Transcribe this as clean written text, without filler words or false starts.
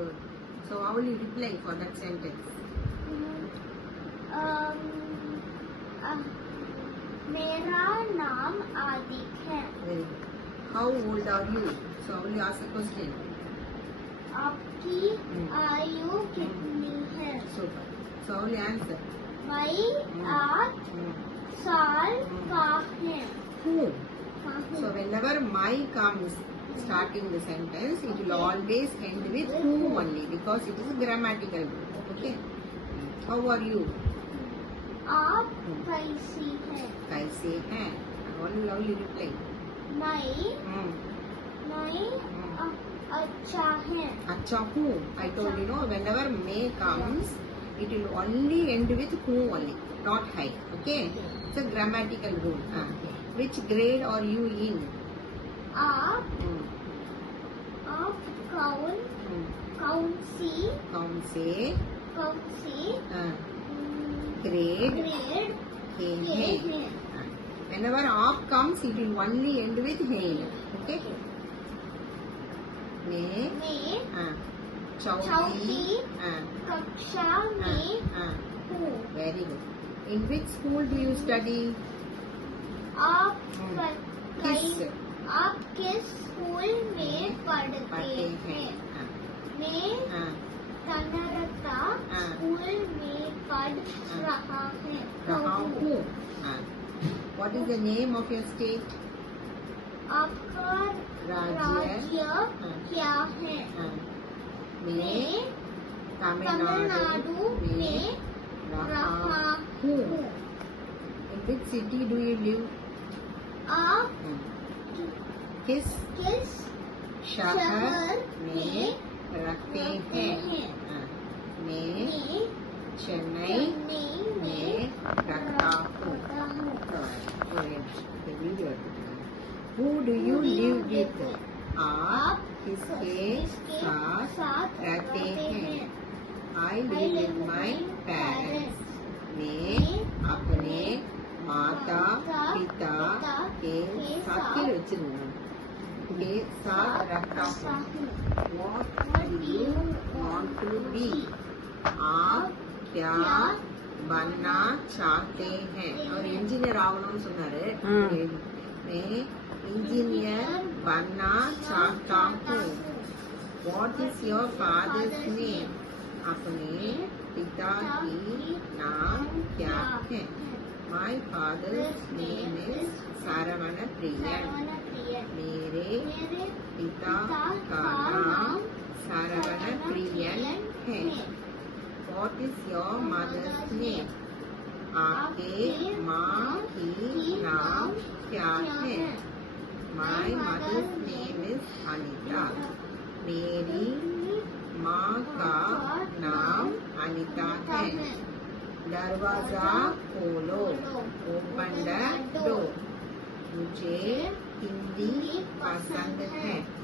Good. So how will you reply for that sentence? मेरा नाम आदिक है. Very good. How old are you? So how will you ask a question? आपकी आयु कितनी है? Super. So how will you answer? मैं 8 साल का है. Who? So whenever my comes starting the sentence, it will always end with who only because it is a grammatical rule. Okay. How are you? आप कैसी हैं? कैसे हैं? How will you reply? मैं अच्छा है. अच्छा who? I told you know whenever may comes, it will only end with who only, not I. Okay. It's a grammatical rule. Which grade are you in? आप कौन सी grade के हैं? Whenever आप comes, it will only end with है. Okay. मैं चौथी कक्षा में हूँ. Very good. In which school do you study? आप किस किस स्कूल में पढ़ते हैं? मैं कन्नड़ता स्कूल में पढ़ रहा हूँ. What is the name of your state? आपका राज्य क्या है? मैं तमिलनाडु में रहा हूँ. In which city do you live? आप किस शहर में में रहते हैं? मैं चेन्नई में रहता हूँ. Who do you live with? आप किसके साथ रहते हैं? I live with my parents. मैं अपने माता पिता के साथ के साथ रहता हूँ. What do you want to be? आप क्या बनना चाहते हैं? और इंजीनियर ஆகணும்னு சொன்னாரு. मैं इंजीनियर बनना चाहता हूँ. What is your father's name? अपने पिता की नाम क्या है? My father's name is Saravana Priyan. मेरे पिता का नाम सारवण प्रियन है. What is your mother's name? आपके माँ की नाम क्या है? My mother's name is Anita. मेरी माँ का नाम अनिता है. दरवाजा खोलो. Open the door. मुझे हिंदी पसंद है.